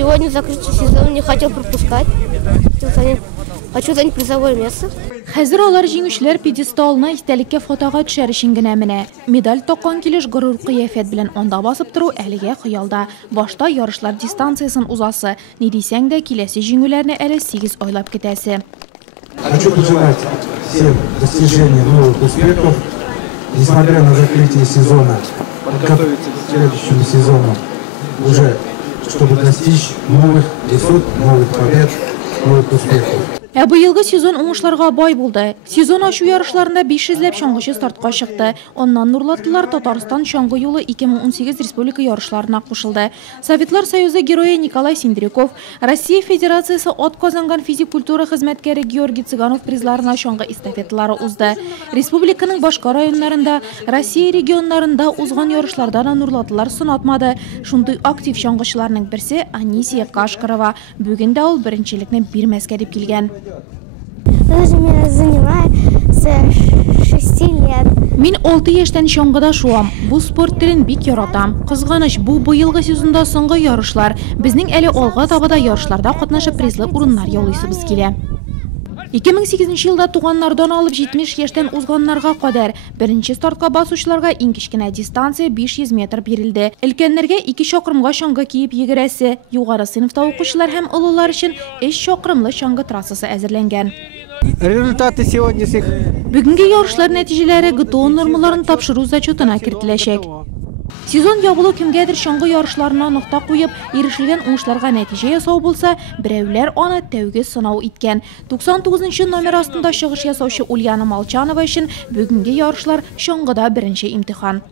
сегодня закрытие сезона, не хотел пропускать. Хочу занять призовое место. Hazır olar jingüşler pidestoluna istelikке fotoga düşer işingine mine. Medal toqqan kilish gurur qiyafet bilen onda basıp turu əlige xıyalda. Başta yarışlar distansiyasın uzası. Ne deseng de kilesi jingülerini əli 8 oylap ketesi. Хочу пожелать всем достижения новых успехов, несмотря на закрытие сезона, подготовиться к следующему сезону уже, чтобы достичь новых высот, новых побед, новых успехов. Bu yılgı sezon oңышларга бай булды. Сезон ашу ярышларында 500ләп шаңгычы стартка чыкты. Ondan Nurlatlılar Татарстан шаңгы юлы 2018 республика ярышларына кушылды. Советлар Союзы герое Николай Синдряков, Россия Федерациясы от казанган физик культура хезмәткәре Георгий Цыганов призларына шаңгы эстафеталары узды. Республиканың башка районнарында, Россия регионнарында узган ярышларда да Нурлатлылар сынатмады. Шундый актив шаңгычыларның берсе Анисия Кашкарова. Бүген дә ул беренчелекне бирмәскә дип килгән. Меня занимает с 6 лет. Мин 6 яшьтән шаңгыда шуам. Бу спорт түрен бик яратам. Кызганыч, бу быелгы сезонда соңгы ярышлар. Безнең әле алга табада ярышларда катнашып призлы урыннар яулыйсыбыз килә. 2008 елда туганнардан алып 70 яшьтән узганнарга кадәр беренче стартка басучыларга иң кечкенә дистанция 500 метр бирелде. Өлкәннәргә 2 чакрымга шаңгы киеп йөгерәсе, югары сыйныфта укучылар һәм олылар өчен 3 чакрымлы шаңгы трассасы әзерләнгән. Результаты сегодняшних. Бүгенге ярышлар нәтиҗәләре ГТО нормаларын тапшыру зачетына кертеләчәк. Сезон ябылу кемгәдер шаңгы ярышларына нокта куеп, ирешелгән уңышларга нәтиҗә ясау булса, берәүләр аны тәүге сынау иткән. 99 номер астында чыгыш ясаучы Ульяна Молчанова өчен бүгенге ярышлар шаңгыда беренче имтихан.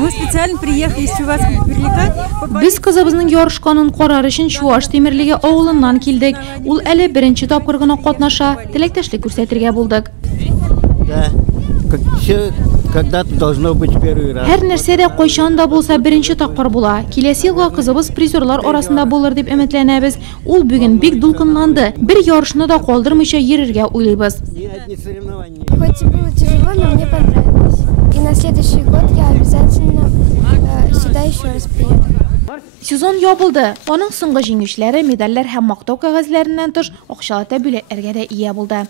Мы специально приехали из Чувашского привлекать. Без кызыбызның ярышканын карар өчен Чуваш Тимерлеге авылыннан килдек. Ул әле беренче тапкыр гына катнаша, теләктәшлек күрсәтергә булдык. Да. Когда-то должно быть первый раз. Һәр нәрсәдә кайчан да булса беренче тапкыр була. Киләсе елга кызыбыз призерлар арасында булыр дип өметләнәбез. Ул бүген бик дулкынланды. Бер ярышны да калдырмыйча йөрергә уйлыйбыз. Хоть и было тяжело, но мне понравилось. И на следующий год я обязательно сюда еще раз приеду. Сезон ябылды. Аның соңгы җиңүчеләре медальләр һәм мактау кәгазьләреннән тыш акчалы бүләкләргә дә ия булды.